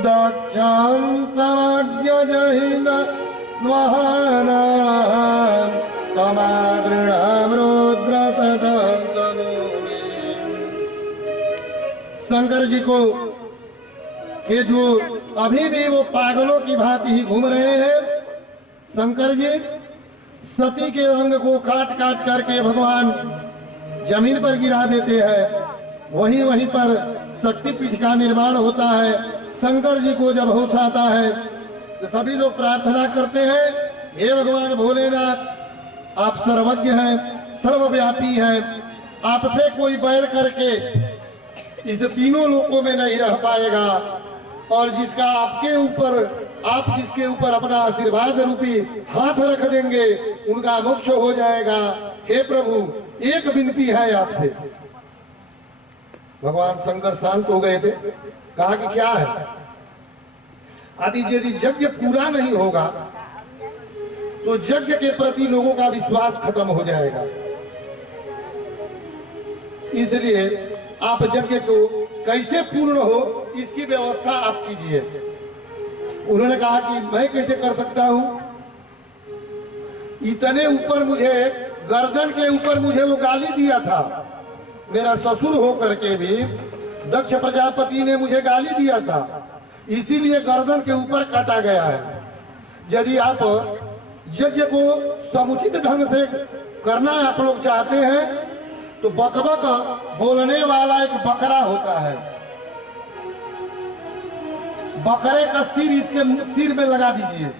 दक्षां समज्ञजहिन महाना तमागृणां रुद्रतटंगनूनि। शंकर जी को कि जो अभी भी वो पागलों की भांति ही घूम रहे हैं, शंकर जी सती के अंग को काट काट करके भगवान जमीन पर गिरा देते हैं। वहीं वहीं पर शक्तिपीठ का निर्माण होता है। शंकर जी को जब होश आता है तो सभी लोग प्रार्थना करते हैं, हे भगवान भोलेनाथ, आप सर्वज्ञ हैं, सर्वव्यापी हैं, आपसे कोई बैर करके इस तीनों लोकों में नहीं रह पाएगा, और जिसका आप जिसके ऊपर अपना आशीर्वाद रूपी हाथ रख देंगे उनका मोक्ष हो जाएगा। हे प्रभु, एक विनती है आपसे। भगवान शंकर शांत हो गए थे, कहा कि क्या है? यदि यज्ञ पूरा नहीं होगा तो यज्ञ के प्रति लोगों का विश्वास खत्म हो जाएगा, इसलिए आप यज्ञ को कैसे पूर्ण हो इसकी व्यवस्था आप कीजिए। उन्होंने कहा कि मैं कैसे कर सकता हूं? इतने ऊपर मुझे, गर्दन के ऊपर मुझे वो गाली दिया था, मेरा ससुर होकर के भी दक्ष प्रजापति ने मुझे गाली दिया था, इसीलिए गर्दन के ऊपर काटा गया है। यदि आप यज्ञ को समुचित ढंग से करना आप लोग चाहते हैं तो बकबक बोलने वाला एक बकरा होता है, बकरे का सिर इसके सिर में लगा दीजिए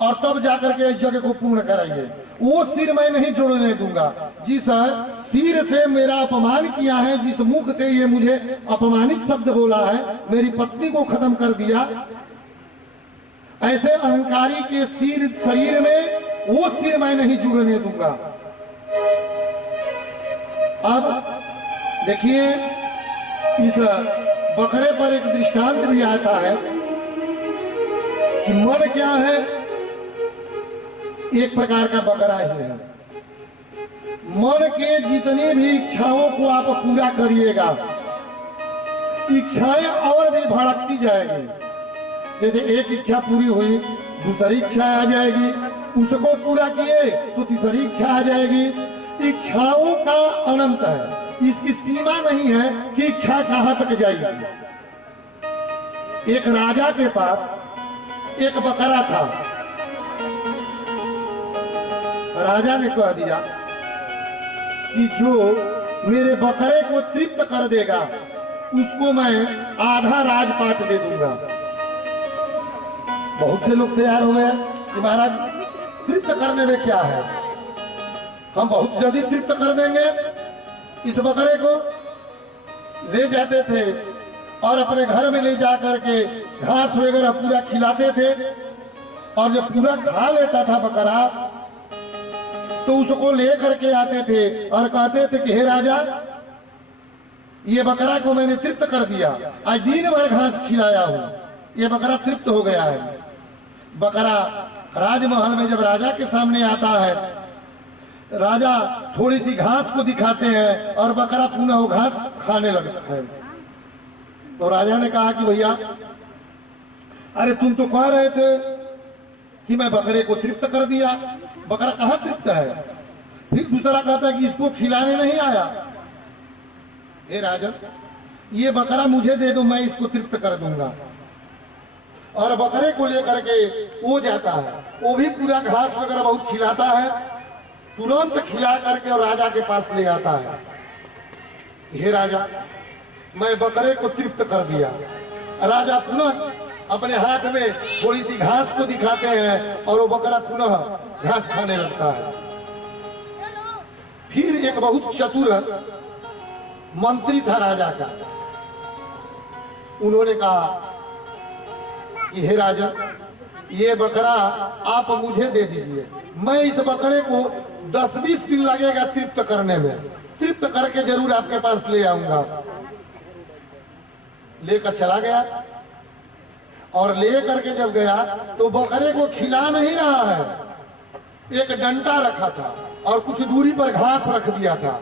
और तब जाकर के यज्ञ को पूर्ण कराइए। वो सिर मैं नहीं जोड़ने दूंगा। जिस सिर से मेरा अपमान किया है, जिस मुख से ये मुझे अपमानित शब्द बोला है, मेरी पत्नी को खत्म कर दिया, ऐसे अहंकारी के शरीर में वो सिर मैं नहीं जुड़ने दूंगा। अब देखिए, इस बकरे पर एक दृष्टांत भी आता है कि मन क्या है, एक प्रकार का बकरा ही है। मन के जितनी भी इच्छाओं को आप पूरा करिएगा, इच्छाएं और भी भड़कती जाएगी। जैसे एक इच्छा पूरी हुई, दूसरी इच्छा आ जाएगी, उसको पूरा किए तो तीसरी इच्छा आ जाएगी। इच्छाओं का अनंत है, इसकी सीमा नहीं है कि इच्छा कहां तक जाएगी। एक राजा के पास एक बकरा था। राजा ने कह दिया कि जो मेरे बकरे को तृप्त कर देगा उसको मैं आधा राजपाट दे दूंगा। बहुत से लोग तैयार हो गए कि महाराज तृप्त करने में क्या है, हम बहुत जल्दी तृप्त कर देंगे। इस बकरे को ले जाते थे और अपने घर में ले जाकर के घास वगैरह पूरा खिलाते थे, और जब पूरा खा लेता था बकरा तो उसको लेकर के आते थे और कहते थे कि हे राजा, ये बकरा को मैंने तृप्त कर दिया, आज दिन भर घास खिलाया हूं, ये बकरा तृप्त हो गया है। बकरा राजमहल में जब राजा के सामने आता है, राजा थोड़ी सी घास को दिखाते हैं और बकरा पुनः वो घास खाने लगता है। तो राजा ने कहा कि भैया, अरे तुम तो कह रहे थे कि मैं बकरे को तृप्त कर दिया, बकरा कहाँ तृप्त है? फिर दूसरा कहता है कि इसको खिलाने नहीं आया। हे राजन, ये बकरा मुझे दे दो, मैं इसको तृप्त कर दूंगा। और बकरे को लेकर के वो जाता है, वो भी पूरा घास वगैरह बहुत खिलाता है, तुरंत खिला करके और राजा के पास ले आता है। हे राजा, मैं बकरे को तृप्त कर दिया। राजा पुनः अपने हाथ में थोड़ी सी घास को दिखाते हैं और वो बकरा पुनः घास खाने लगता है। फिर एक बहुत चतुर मंत्री था राजा का, उन्होंने कहा कि हे राजा, ये बकरा आप मुझे दे दीजिए, मैं इस बकरे को 10-20 दिन लगेगा तृप्त करने में, तृप्त करके जरूर आपके पास ले आऊंगा। लेकर चला गया और ले करके जब गया तो बकरे को खिला नहीं रहा है, एक डंडा रखा था और कुछ दूरी पर घास रख दिया था।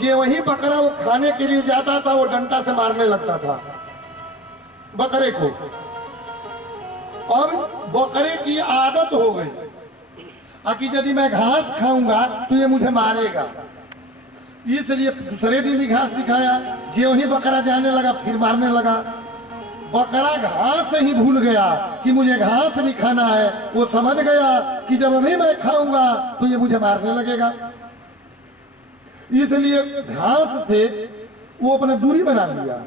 ये वही बकरा वो खाने के लिए जाता था, वो डंडा से मारने लगता था। बकरे को। अब बकरे की आदत हो गई कि यदि मैं घास खाऊंगा तो ये मुझे मारेगा, इसलिए दूसरे दिन भी घास दिखाया। जो ही बकरा जाने लगा फिर मारने लगा। बकरा घास ही भूल गया कि मुझे घास भी खाना है। वो समझ गया कि जब अभी मैं खाऊंगा तो ये मुझे मारने लगेगा, इसलिए घास से वो अपना दूरी बना लिया।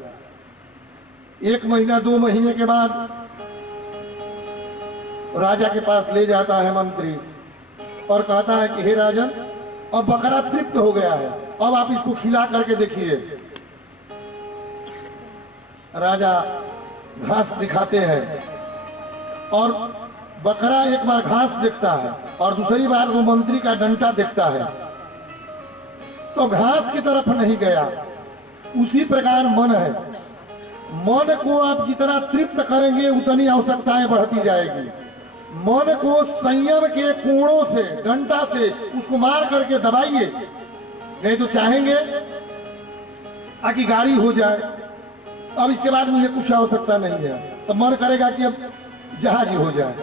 1 महीना 2 महीने के बाद राजा के पास ले जाता है मंत्री और कहता है कि हे राजन, अब बकरा तृप्त हो गया है, अब आप इसको खिला करके देखिए। राजा घास दिखाते हैं और बकरा एक बार घास देखता है और दूसरी बार वो मंत्री का डंटा देखता है, तो घास की तरफ नहीं गया। उसी प्रकार मन है, मन को आप जितना तृप्त करेंगे उतनी आवश्यकताएं बढ़ती जाएगी। मन को संयम के कोणों से, डंडा से उसको मार करके दबाइए, नहीं तो चाहेंगे कि गाड़ी हो जाए, अब इसके बाद मुझे कुछ आवश्यकता नहीं है, तो मन करेगा कि अब जहाज ही हो जाए।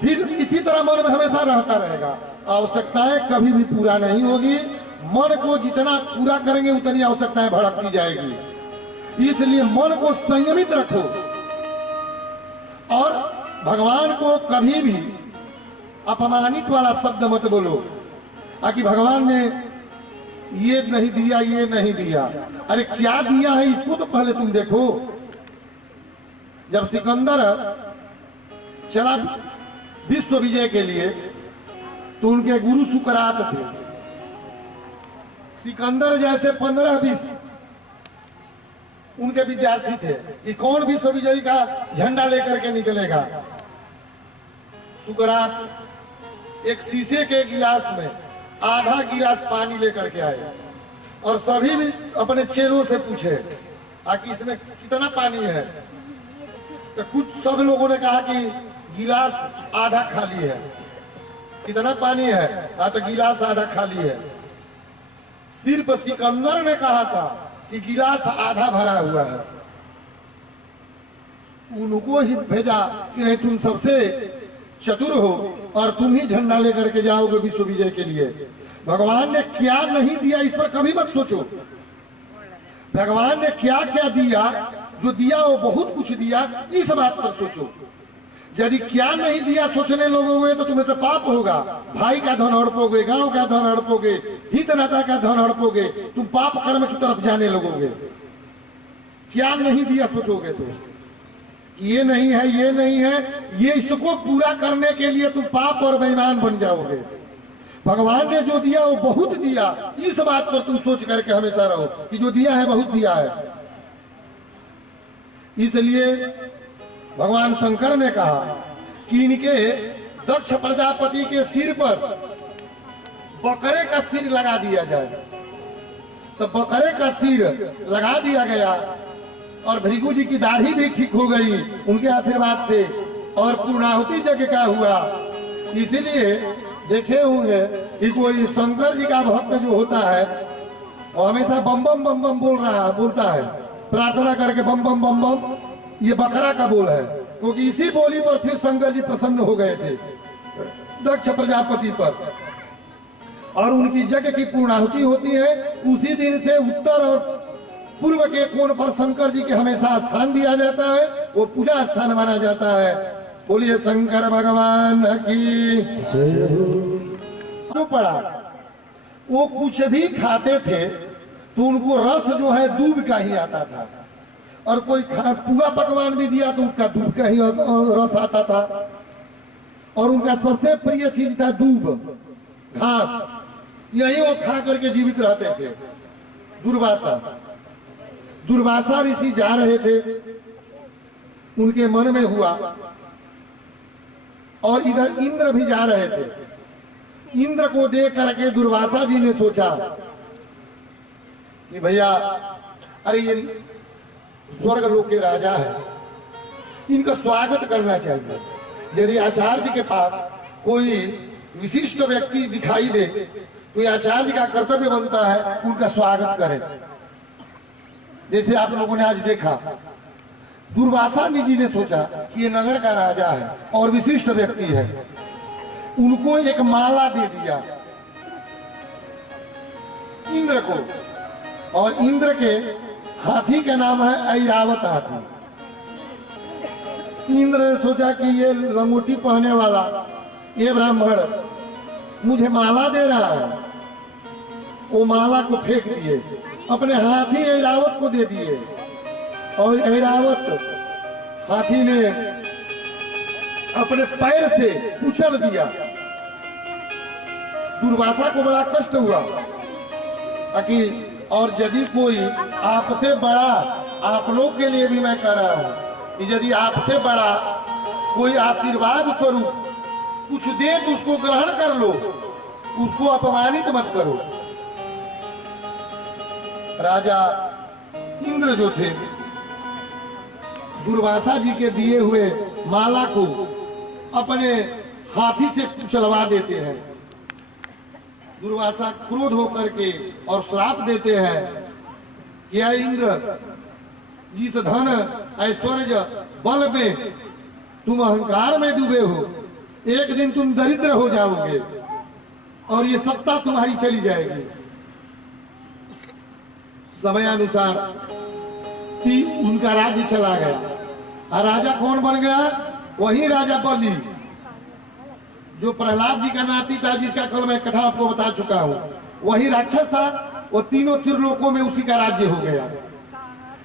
फिर इसी तरह मन में हमेशा रहता रहेगा, आवश्यकताएं कभी भी पूरा नहीं होगी। मन को जितना पूरा करेंगे उतनी आवश्यकताएं भड़कती जाएगी। इसलिए मन को संयमित रखो और भगवान को कभी भी अपमानित वाला शब्द मत बोलो कि भगवान ने ये नहीं दिया, ये नहीं दिया। अरे क्या दिया है इसको तो पहले तुम देखो। जब सिकंदर चला विश्व विजय के लिए तो उनके गुरु सुकरात थे। सिकंदर जैसे 15-20 उनके विद्यार्थी थे कि कौन विश्व विजयी का झंडा लेकर के निकलेगा। सुकरात एक शीशे के गिलास में आधा गिलास पानी लेकर के आए और सभी भी अपने चेलों से पूछे कि इसमें कितना पानी है। तो कुछ सब लोगों ने कहा कि गिलास आधा खाली है। कितना पानी है? तो गिलास आधा खाली है। सिर्फ सिकंदर ने कहा था कि गिलास आधा भरा हुआ है। उनको ही भेजा कि नहीं, तुम सबसे चतुर हो और तुम ही झंडा लेकर के जाओगे विश्व विजय के लिए। भगवान ने क्या नहीं दिया इस पर कभी मत सोचो। भगवान ने क्या क्या दिया, जो दिया वो बहुत कुछ दिया, इस बात पर सोचो। यदि क्या नहीं दिया सोचने लगोगे तो तुम्हें तो पाप होगा। भाई का धन हड़पोगे, गांव का धन हड़पोगे, हित नाता का धन हड़पोगे, तुम पाप कर्म की तरफ जाने लगोगे। क्या नहीं दिया सोचोगे तो ये नहीं है, ये नहीं है, ये इसको पूरा करने के लिए तुम पाप और बेईमान बन जाओगे। भगवान ने जो दिया वो बहुत दिया, इस बात पर तुम सोच करके हमेशा रहो कि जो दिया है बहुत दिया है। इसलिए भगवान शंकर ने कहा कि इनके दक्ष प्रजापति के सिर पर बकरे का सिर लगा दिया जाए। तो बकरे का सिर लगा दिया गया और भृगु जी की दाढ़ी भी ठीक हो गई उनके आशीर्वाद से, और पूर्णाहुति यज्ञ का हुआ। इसलिए देखे होंगे कि कोई शंकर जी का भक्त जो होता है वो हमेशा बम बम बम बम बोलता है, प्रार्थना करके बम बम बम बम। ये बकरा का बोल है, क्योंकि इसी बोली पर फिर शंकर जी प्रसन्न हो गए थे दक्ष प्रजापति पर, और उनकी यज्ञ की पूर्णाहुति होती है। उसी दिन से उत्तर और पूर्व के कोण पर शंकर जी के हमेशा स्थान दिया जाता है, वो पूजा स्थान माना जाता है। बोलिए शंकर भगवान की जो पड़ा वो कुछ भी खाते थे तो उनको रस जो है दूध का ही आता था, और कोई पूरा पकवान भी दिया तो उसका दूध का ही रस आता था। और उनका सबसे प्रिय चीज था दूब, घास, यही वो खा करके जीवित रहते थे। दुर्वासा ऋषि जा रहे थे, उनके मन में हुआ, और इधर इंद्र भी जा रहे थे। इंद्र को देख करके दुर्वासा जी ने सोचा कि भैया, अरे ये स्वर्ग लोक के राजा है, इनका स्वागत करना चाहिए। यदि आचार्य जी के पास कोई विशिष्ट व्यक्ति दिखाई दे तो ये आचार्य जी का कर्तव्य बनता है उनका स्वागत करें। जैसे आप लोगों ने आज देखा दुर्वासा जी ने सोचा कि ये नगर का राजा है और विशिष्ट व्यक्ति है, उनको एक माला दे दिया इंद्र को, और इंद्र के हाथी का नाम है ऐरावत हाथी। इंद्र ने सोचा कि ये लंगोटी पहने वाला ये ब्राह्मण मुझे माला दे रहा है, वो माला को फेंक दिए, अपने हाथी ऐरावत को दे दिए, और ऐरावत हाथी ने अपने पैर से उछल दिया। दुर्वासा को बड़ा कष्ट हुआ कि और यदि कोई आपसे बड़ा, आप लोग के लिए भी मैं कह रहा हूं कि यदि आपसे बड़ा कोई आशीर्वाद स्वरूप कुछ दे तो उसको ग्रहण कर लो, उसको अपमानित मत करो। राजा इंद्र जो थे दुर्वासा जी के दिए हुए माला को अपने हाथी से कुचलवा देते हैं। दुर्वासा क्रोध होकर के और श्राप देते हैं कि या इंद्र, जिस धन ऐश्वर्य बल में तुम अहंकार में डूबे हो, एक दिन तुम दरिद्र हो जाओगे और ये सत्ता तुम्हारी चली जाएगी। समयानुसार उनका राज्य चला गया, और राजा कौन बन गया? वही राजा बलि, जो प्रहलाद जी का नाती था, जिसका कल मैं कथा आपको बता चुका हूं। वही राक्षस था, वो तीनों त्रिलोकों में उसी का राज्य हो गया।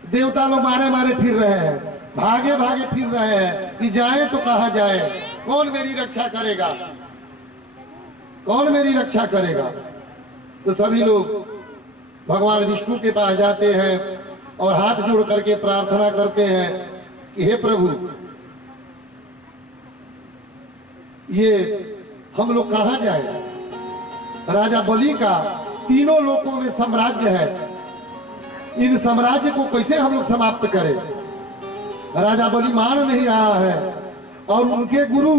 देवता लोग मारे मारे फिर रहे हैं, भागे भागे फिर रहे हैं कि जाए तो कहा जाए, कौन मेरी रक्षा करेगा, कौन मेरी रक्षा करेगा। तो सभी लोग भगवान विष्णु के पास जाते हैं और हाथ जोड़ करके प्रार्थना करते हैं कि हे प्रभु, ये हम लोग कहाँ जाए? राजा बलि का तीनों लोकों में साम्राज्य है, इन साम्राज्य को कैसे हम लोग समाप्त करें? राजा बलि मान नहीं रहा है, और उनके गुरु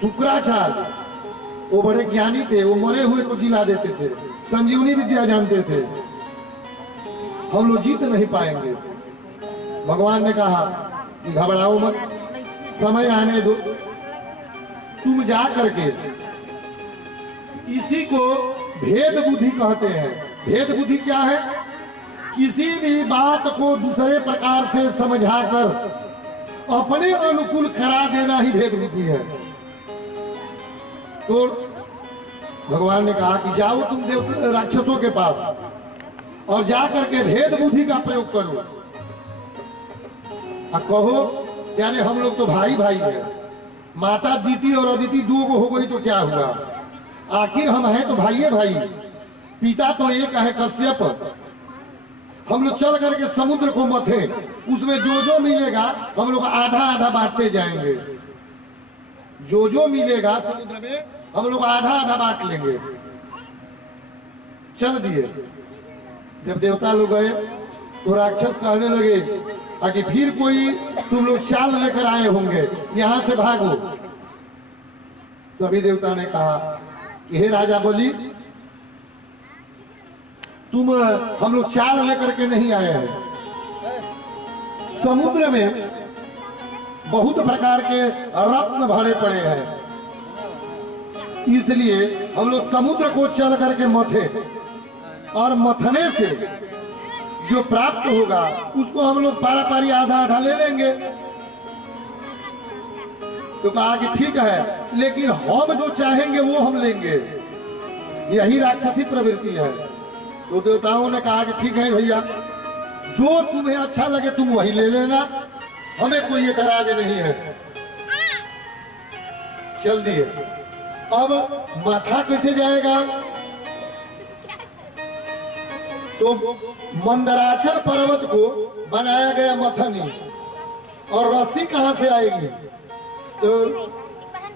शुक्राचार्य वो बड़े ज्ञानी थे, वो मरे हुए को जिला देते थे, संजीवनी विद्या जानते थे। हम लोग जीत नहीं पाएंगे। भगवान ने कहा कि घबराओ मत, समय आने दो, तुम जा करके, इसी को भेद बुद्धि कहते हैं। भेद बुद्धि क्या है? किसी भी बात को दूसरे प्रकार से समझाकर अपने अनुकूल करा देना ही भेद बुद्धि है। तो भगवान ने कहा कि जाओ तुम देवता राक्षसों के पास और जा करके भेद बुद्धि का प्रयोग करो, और कहो यानी हम लोग तो भाई भाई है, माता दीति और अदिति दो को हो गई तो क्या हुआ, आखिर हम हैं तो भाई भाई, पिता तो एक है कश्यप। हम लोग चल करके समुद्र को मथे, उसमें जो जो मिलेगा हम लोग आधा आधा बांटते जाएंगे, जो जो मिलेगा समुद्र में हम लोग आधा आधा बांट लेंगे। चल दिए। जब देवता लोग गए तो राक्षस कहने लगे कि फिर कोई तुम लोग चाल लेकर आए होंगे, यहां से भागो। सभी देवता ने कहा कि हे राजा बलि, तुम हम लोग चाल लेकर के नहीं आए हैं। समुद्र में बहुत प्रकार के रत्न भरे पड़े हैं, इसलिए हम लोग समुद्र को चल करके मथे, और मथने से जो प्राप्त होगा उसको हम लोग पारा पारी आधा आधा ले लेंगे। तो कहा कि ठीक है, लेकिन हम जो चाहेंगे वो हम लेंगे, यही राक्षसी प्रवृत्ति है। तो देवताओं ने कहा कि ठीक है भैया, जो तुम्हें अच्छा लगे तुम वही ले लेना, हमें कोई एतराज नहीं है। चल दिए। अब माथा कैसे जाएगा? तो मंदराचल पर्वत को बनाया गया मथनी, और रस्सी कहां से आएगी? तो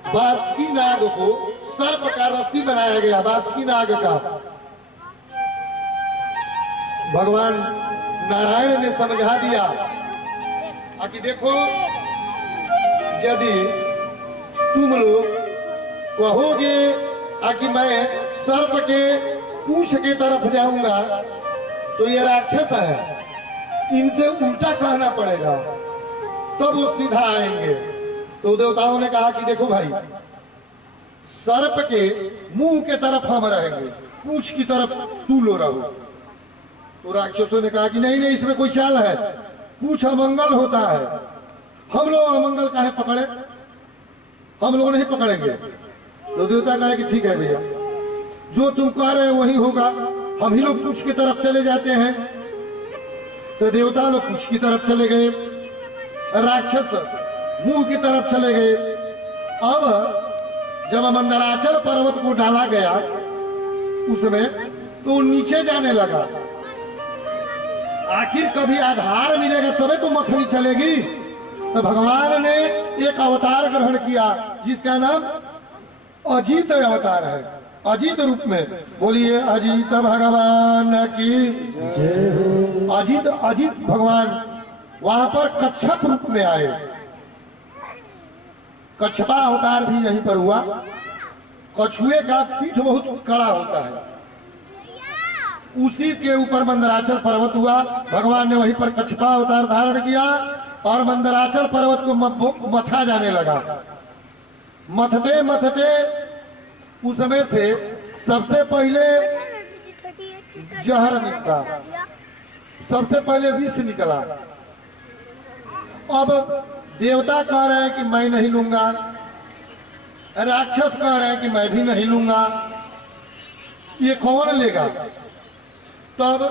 बासुकी नाग को सर्प का रस्सी बनाया गया, बासुकी नाग का। भगवान नारायण ने समझा दिया कि देखो, यदि तुम लोग कहोगे कि मैं सर्प के पूंछ के तरफ जाऊंगा तो ये राक्षस है, इनसे उल्टा कहना पड़ेगा। तब वो सीधा आएंगे। तो देवताओं ने कहा कि देखो भाई, सर्प के मुंह के तरफ हम रहेंगे, पूंछ की तरफ तू लो रहो। तो राक्षसों ने कहा कि नहीं नहीं, इसमें कोई चाल है, पूंछ अमंगल होता है, हम लोग अमंगल काहे पकड़े, हम लोग नहीं पकड़ेंगे। तो देवता कहा कि ठीक है भैया, जो तुम कह रहे हो वही होगा, हम ही लोग पूंछ की तरफ चले जाते हैं। तो देवता लोग पूंछ की तरफ चले गए, राक्षस मुंह की तरफ चले गए। अब जब मंदराचल पर्वत को डाला गया उसमें, तो नीचे जाने लगा। आखिर कभी आधार मिलेगा तबे तो मथनी चलेगी। तो भगवान ने एक अवतार ग्रहण किया जिसका नाम अजीत अवतार है। अजीत रूप में बोलिए अजीत भगवान की जय। अजीत भगवान वहां पर कच्छप रूप में आए। कछपा अवतार भी यहीं पर हुआ। कछुए का पीठ बहुत कड़ा होता है, उसी के ऊपर मंदराचल पर्वत हुआ। भगवान ने वहीं पर कछपा अवतार धारण किया और मंदराचल पर्वत को मथा जाने लगा। मथते मथते उसमें से सबसे पहले जहर निकला, सबसे पहले विष निकला। अब देवता कह रहे हैं कि मैं नहीं लूंगा, राक्षस कह रहे हैं कि मैं भी नहीं लूंगा, ये कौन लेगा। तब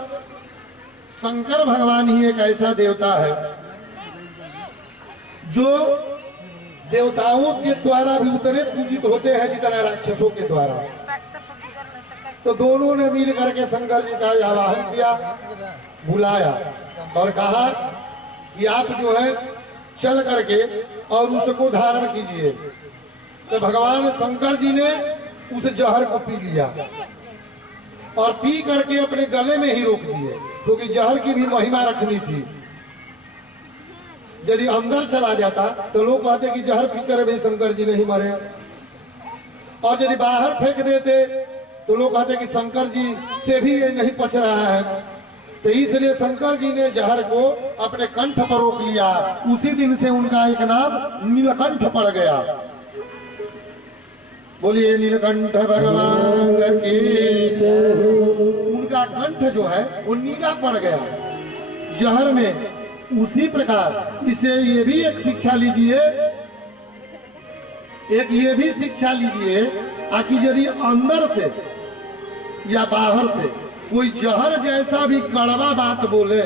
शंकर भगवान ही एक ऐसा देवता है जो देवताओं के द्वारा भी उतने पूजित होते हैं जितना राक्षसों के द्वारा। तो दोनों ने मिल करके शंकर जी का आवाहन किया, बुलाया और कहा कि आप जो है चल करके और उसको धारण कीजिए। तो भगवान शंकर जी ने उस जहर को पी लिया और पी करके अपने गले में ही रोक दिए, क्योंकि जहर की भी महिमा रखनी थी। यदि अंदर चला जाता तो लोग कहते कि जहर पीकर भी शंकर जी नहीं मरे, और यदि बाहर फेंक देते तो लोग कहते कि शंकर जी से भी ये नहीं पच रहा है। तो इसलिए शंकर जी ने जहर को अपने कंठ पर रोक लिया। उसी दिन से उनका एक नाम नीलकंठ पड़ गया। बोलिए नीलकंठ भगवान की जय। उनका कंठ जो है वो नीला पड़ गया जहर में। उसी प्रकार इसे ये भी एक शिक्षा लीजिए, एक ये भी शिक्षा लीजिए कि यदि अंदर से या बाहर से कोई जहर जैसा भी कड़वा बात बोले,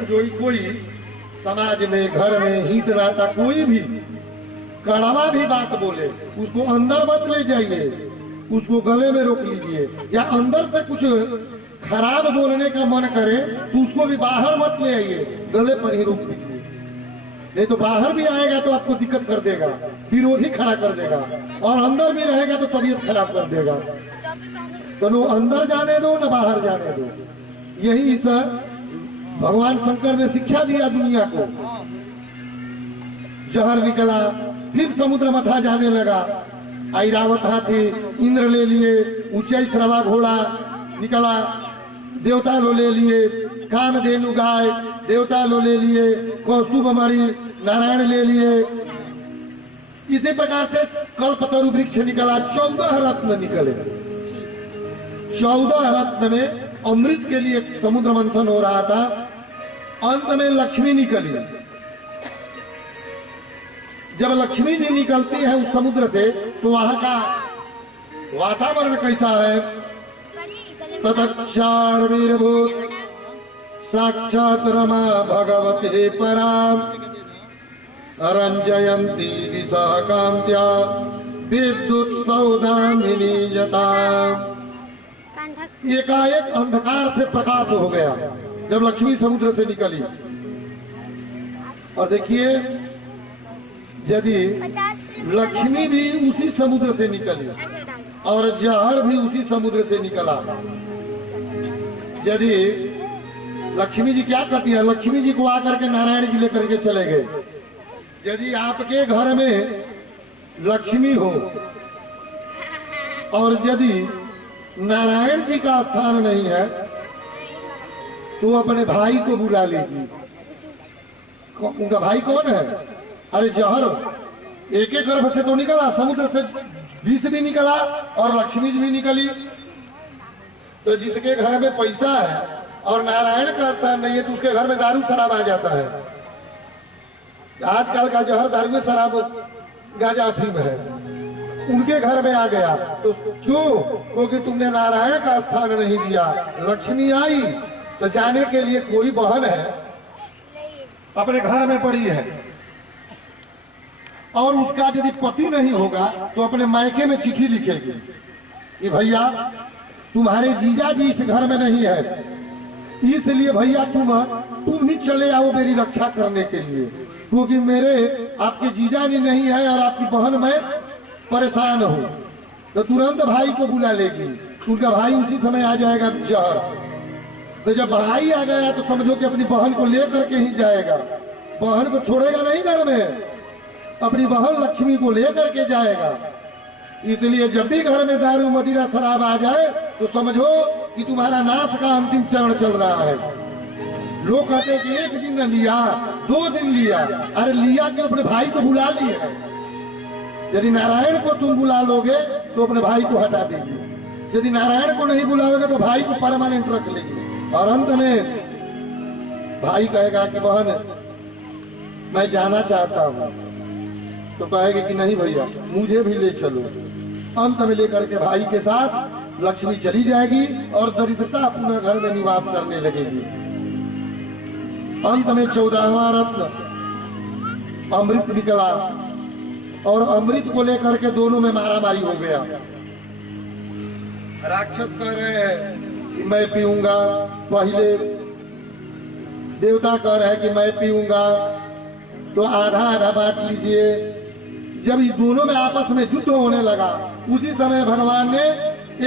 जो कोई समाज में, घर में, हित नाता कोई भी कड़वा भी बात बोले, उसको अंदर मत ले जाइए, उसको गले में रोक लीजिए। या अंदर से कुछ खराब बोलने का मन करे तो उसको भी बाहर मत ले आइए, गले पर ही रोक दीजिए। नहीं तो बाहर भी आएगा तो आपको दिक्कत कर देगा, विरोधी खड़ा कर देगा, और अंदर भी रहेगा तो तबीयत खराब कर देगा। तो न अंदर जाने दो न बाहर जाने दो। यही इस भगवान शंकर ने शिक्षा दिया दुनिया को। जहर निकला, फिर समुद्र मथा जाने लगा। ऐरावत हाथी इंद्र ले लिए, ऊंचाई श्रवा घोड़ा निकला, देवता लो ले लिए, कामधेनु गाय देवता लो ले लिए, कौस्तुभ मणि नारायण ले लिए। इसी प्रकार से कल्पतरु वृक्ष निकला, 14 रत्न निकले। 14 रत्न में अमृत के लिए समुद्र मंथन हो रहा था। अंत में लक्ष्मी निकली। जब लक्ष्मी जी निकलती है उस समुद्र से तो वहां का वातावरण कैसा है। ततक्षाणवीरभूत साक्षात रमा भगवते पराम रंजयंती दिशा कांत्या विद्युत सौदामिनी जता। एकाएक अंधकार से प्रकाश हो गया जब लक्ष्मी समुद्र से निकली। और देखिए, यदि लक्ष्मी भी उसी समुद्र से निकली और जहर भी उसी समुद्र से निकला, यदि लक्ष्मी जी क्या करती है, लक्ष्मी जी को आकर के नारायण जी लेकर के चले गए। यदि आपके घर में लक्ष्मी हो और यदि नारायण जी का स्थान नहीं है तो अपने भाई को बुला लीजिए, उनका भाई कौन है? अरे जहर एक एक गर्भ से तो निकला, समुद्र से विष भी निकला और लक्ष्मी भी निकली। तो जिसके घर में पैसा है और नारायण का स्थान नहीं है तो उसके घर में दारू शराब आ जाता है। आजकल का जहर दारू शराब गांजा अफीम है, उनके घर में आ गया। तो क्यों? क्योंकि तुमने नारायण का स्थान नहीं दिया। लक्ष्मी आई तो जाने के लिए कोई बहन है अपने घर में पड़ी है और उसका यदि पति नहीं होगा तो अपने मायके में चिट्ठी लिखेगी कि भैया तुम्हारे जीजा जी इस घर में नहीं है, इसलिए भैया तुम ही चले आओ मेरी रक्षा करने के लिए, क्योंकि मेरे आपके जीजा जी नहीं है और आपकी बहन मैं परेशान हूँ। तो तुरंत भाई को बुला लेगी, उनका भाई उसी समय आ जाएगा जहर। तो जब भाई आ गया तो समझो कि अपनी बहन को लेकर के ही जाएगा, बहन को छोड़ेगा नहीं घर में, अपनी बहन लक्ष्मी को लेकर के जाएगा। इसलिए जब भी घर में दारू मदिरा शराब आ जाए तो समझो कि तुम्हारा नाश का अंतिम चरण चल रहा है। लोग कहते हैं कि एक दिन न लिया, 2 दिन लिया, अरे लिया कि अपने भाई को बुला लिया। यदि नारायण को तुम बुला लोगे तो अपने भाई को हटा देगी, यदि नारायण को नहीं बुलाओगे तो भाई को परमानेंट रख लेगी। और अंत में भाई कहेगा कि बहन मैं जाना चाहता हूँ, तो कहेगी कि नहीं भैया मुझे भी ले चलो। अंत में लेकर के भाई के साथ लक्ष्मी चली जाएगी और दरिद्रता अपने घर में निवास करने लगेगी। अंत में 14वां रत्न अमृत निकला और अमृत को लेकर के दोनों में मारामारी हो गया। राक्षस कह रहे हैं कि मैं पीऊंगा पहले, देवता कह रहे हैं कि मैं पीऊंगा, तो आधा आधा बांट लीजिए। जब ये दोनों में आपस में युद्ध होने लगा उसी समय भगवान ने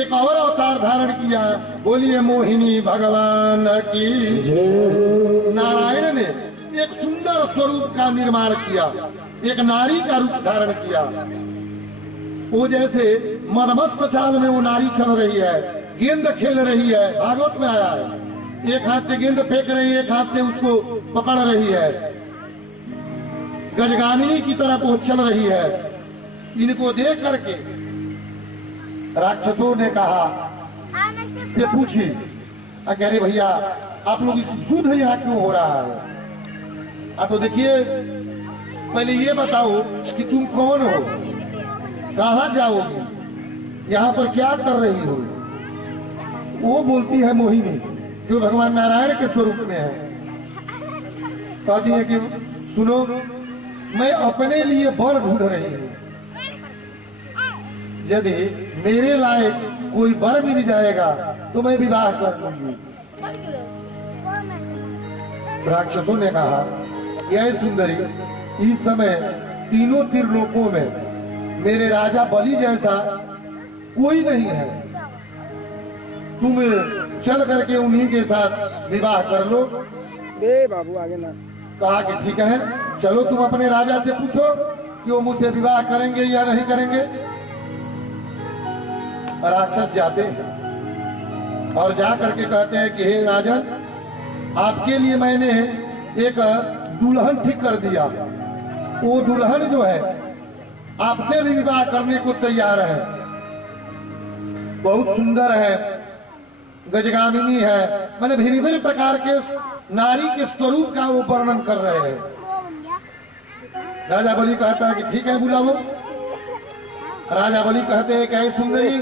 एक और अवतार धारण किया। बोलिए मोहिनी भगवान की जय। नारायण ने एक सुंदर स्वरूप का निर्माण किया, एक नारी का रूप धारण किया। वो जैसे मदमस्त चाल में वो नारी चल रही है, गेंद खेल रही है, भागवत में आया है। एक हाथ से गेंद फेंक रही है, एक हाथ से उसको पकड़ रही है, गजगामिनी की तरफ वो चल रही है। इनको देख करके राक्षसों ने कहा से पूछी, अरे भैया आप लोग इस युद्ध यहाँ क्यों हो रहा है? आप तो देखिए पहले ये बताओ कि तुम कौन हो, कहाँ जाओगे, यहाँ पर क्या कर रही हो? वो बोलती है मोहिनी जो भगवान नारायण के स्वरूप में है। कहती है कि सुनो मैं अपने लिए वर ढूंढ रही हूँ, यदि मेरे लायक कोई वर मिल जाएगा तो मैं विवाह कर लूंगी। राक्षसों ने कहा यह सुंदरी इस समय तीनों त्रिलोकों में मेरे राजा बलि जैसा कोई नहीं है, तुम चल करके उन्हीं के साथ विवाह कर लो। बाबू आगे ना। कहा कि ठीक है चलो तुम अपने राजा से पूछो कि वो मुझसे विवाह करेंगे या नहीं करेंगे। राक्षस जाते हैं और जा करके कहते हैं कि हे राजन आपके लिए मैंने एक दुल्हन ठीक कर दिया, वो दुल्हन जो है आपसे भी विवाह करने को तैयार है, बहुत सुंदर है, गजगामिनी है, मैंने भिन्न भिन्न प्रकार के नारी के स्वरूप का वो वर्णन कर रहे हैं। राजा बलि कहता है कि ठीक है बुलाओ। राजा बलि कहते हैं कि सुंदरी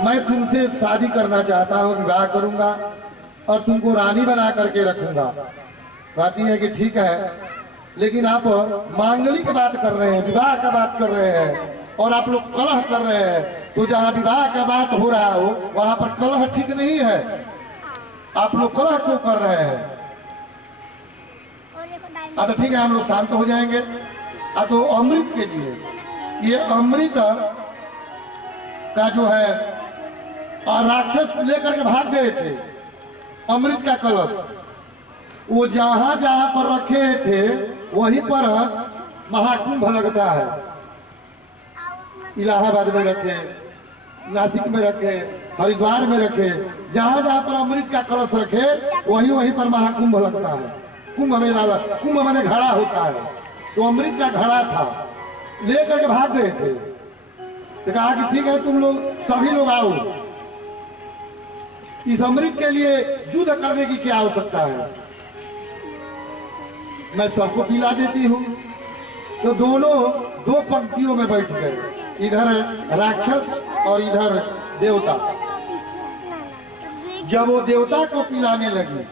मैं तुमसे शादी करना चाहता हूँ, विवाह करूंगा और तुमको रानी बना करके रखूंगा। कहती है कि ठीक है, लेकिन आप मांगलिक बात कर रहे हैं, विवाह का बात कर रहे हैं और आप लोग कलह कर रहे हैं, तो जहाँ विवाह का बात हो रहा हो वहां पर कलह ठीक नहीं है। आप लोग कलह क्यों कर रहे हैं? तो ठीक है हम लोग शांत हो जाएंगे। तो अमृत के लिए, ये अमृत का जो है और राक्षस लेकर के भाग गए थे अमृत का कलश, वो जहां जहां पर रखे थे वहीं पर महाकुंभ लगता है। इलाहाबाद में रखे, नासिक में रखे, हरिद्वार में रखे, जहाँ जहाँ पर अमृत का कलश रखे वहीं वहीं पर महाकुंभ लगता है। कुंभ मेला, कुंभ माने घड़ा होता है, तो अमृत का घड़ा था, लेकर के भाग गए थे। तो कहा कि ठीक है तुम लोग सभी लोग आओ, इस अमृत के लिए युद्ध करने की क्या आवश्यकता है, मैं सबको पिला देती हूँ। तो दोनों दो पंक्तियों में बैठ गए, इधर राक्षस और इधर देवता। जब वो देवता को पिलाने लगी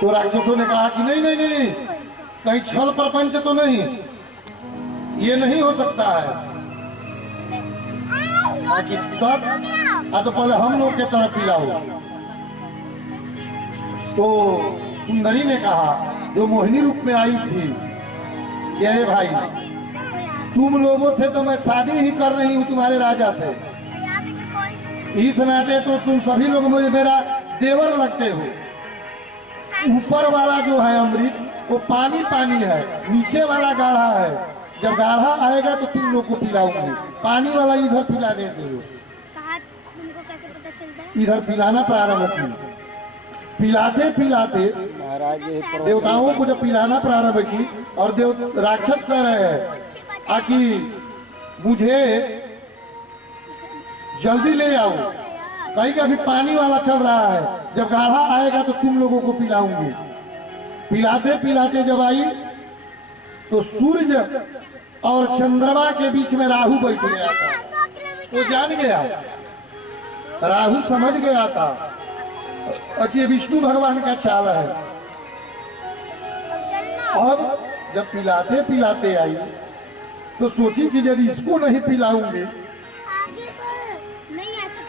तो राक्षसों ने कहा कि नहीं नहीं नहीं, कहीं छल प्रपंच तो नहीं, ये नहीं हो सकता है। तब तो पहले हम लोग के तरफ पिलाओ। तो सुंदरी ने कहा, जो मोहिनी रूप में आई थी, कि अरे भाई तुम लोगों से तो मैं शादी ही कर रही हूँ तुम्हारे राजा से, इस नाते तो तुम सभी लोग मुझे मेरा देवर लगते हो। ऊपर वाला जो है अमृत वो पानी पानी है, नीचे वाला गाढ़ा है, जब गाढ़ा आएगा तो तुम लोग को पिलाऊंगी, पानी वाला इधर पिला देते हो। इधर पिलाना प्रारंभ की, पिलाते पिलाते देवताओं को जब पिलाना प्रारंभ की, और राक्षस कह रहे हैं कि मुझे जल्दी ले आओ, कहीं का भी पानी वाला चल रहा है, जब गाढ़ा आएगा तो तुम लोगों को पिलाऊंगी। पिलाते पिलाते जब आई तो सूर्य और चंद्रमा के बीच में राहु बैठ गया था। वो जान गया, राहु समझ गया था कि विष्णु भगवान का चाल है। अब जब पिलाते पिलाते आई तो सोची कि यदि इसको नहीं पिलाऊंगी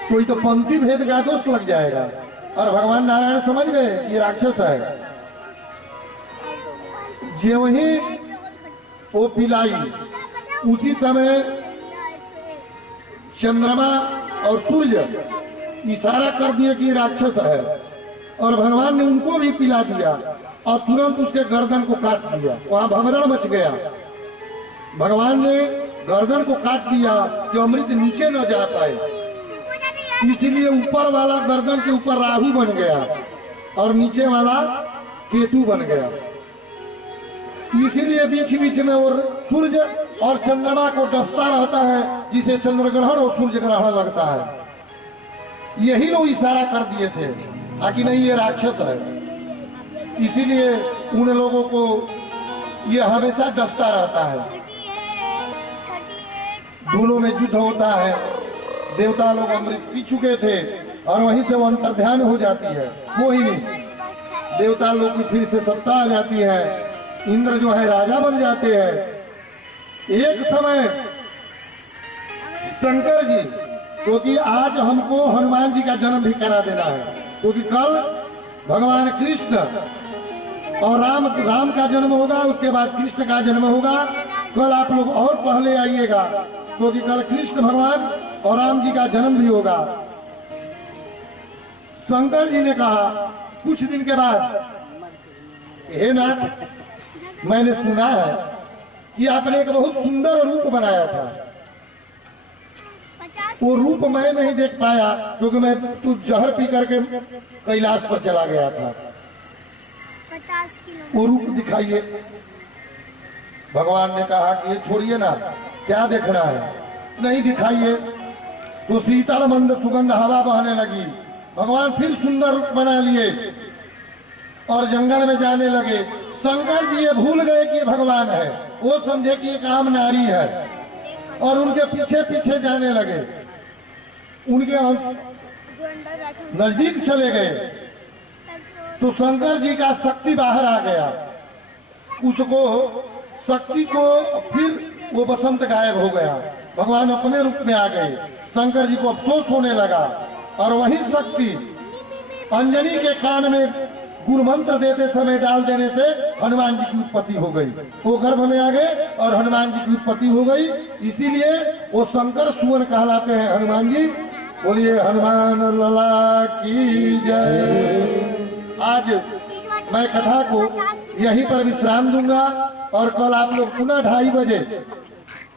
कोई तो पंक्ति भेद का दोष लग जाएगा। और भगवान नारायण समझ गए ये राक्षस है। जो वही वो पिलाई, उसी समय चंद्रमा और सूर्य इशारा कर दिए कि राक्षस है, और भगवान ने उनको भी पिला दिया और तुरंत उसके गर्दन को काट दिया। वहां भगदड़ मच गया। भगवान ने गर्दन को काट दिया कि अमृत नीचे न जा पाए, इसलिए ऊपर वाला गर्दन के ऊपर राहु बन गया और नीचे वाला केतु बन गया। इसीलिए बीच बीच में वो सूर्य और चंद्रमा को डसता रहता है, जिसे चंद्र ग्रहण और सूर्य ग्रहण लगता है। यही लोग इशारा कर दिए थे कि नहीं ये राक्षस है, इसीलिए उन लोगों को ये हमेशा डसता रहता है। दोनों में युद्ध होता है, देवता लोग अमृत पी चुके थे और वहीं से वो अंतर्ध्यान हो जाती है मोहिनी। देवता लोग की फिर से सत्ता आ जाती है, इंद्र जो है राजा बन जाते हैं। एक समय शंकर जी, क्योंकि आज हमको हनुमान जी का जन्म भी करा देना है, क्योंकि कल भगवान कृष्ण और राम का जन्म होगा, उसके बाद कृष्ण का जन्म होगा। कल आप लोग और पहले आइएगा, क्योंकि कल कृष्ण भगवान और राम जी का जन्म भी होगा। शंकर जी ने कहा कुछ दिन के बाद, हे नाथ, मैंने सुना है कि आपने एक बहुत सुंदर रूप बनाया था। वो रूप मैं नहीं देख पाया क्योंकि मैं तू जहर पी करके कैलाश पर चला गया था। वो रूप दिखाइए। भगवान ने कहा कि ये छोड़िए ना, क्या देखना है, नहीं दिखाइए। तो शीतल मंद सुगंध हवा बहने लगी। भगवान फिर सुंदर रूप बना लिए और जंगल में जाने लगे। शंकर जी ये भूल गए कि ये भगवान है, वो समझे कि एक आम नारी है और उनके पीछे पीछे जाने लगे। उनके नजदीक चले गए तो शंकर जी का शक्ति बाहर आ गया। उसको शक्ति को फिर वो बसंत गायब हो गया। भगवान अपने रूप में आ गए। शंकर जी को अफसोस होने लगा और वही शक्ति अंजनी के कान में गुरु मंत्र देते समय डाल देने से हनुमान जी की उत्पत्ति हो गई। वो गर्भ में आ गए और हनुमान जी की उत्पत्ति हो गई। इसीलिए वो शंकर सुवन कहलाते हैं। हनुमान जी बोलिए हनुमान लला की जय। आज मैं कथा को यहीं पर विश्राम दूंगा और कल आप लोग पुनः 2:30 बजे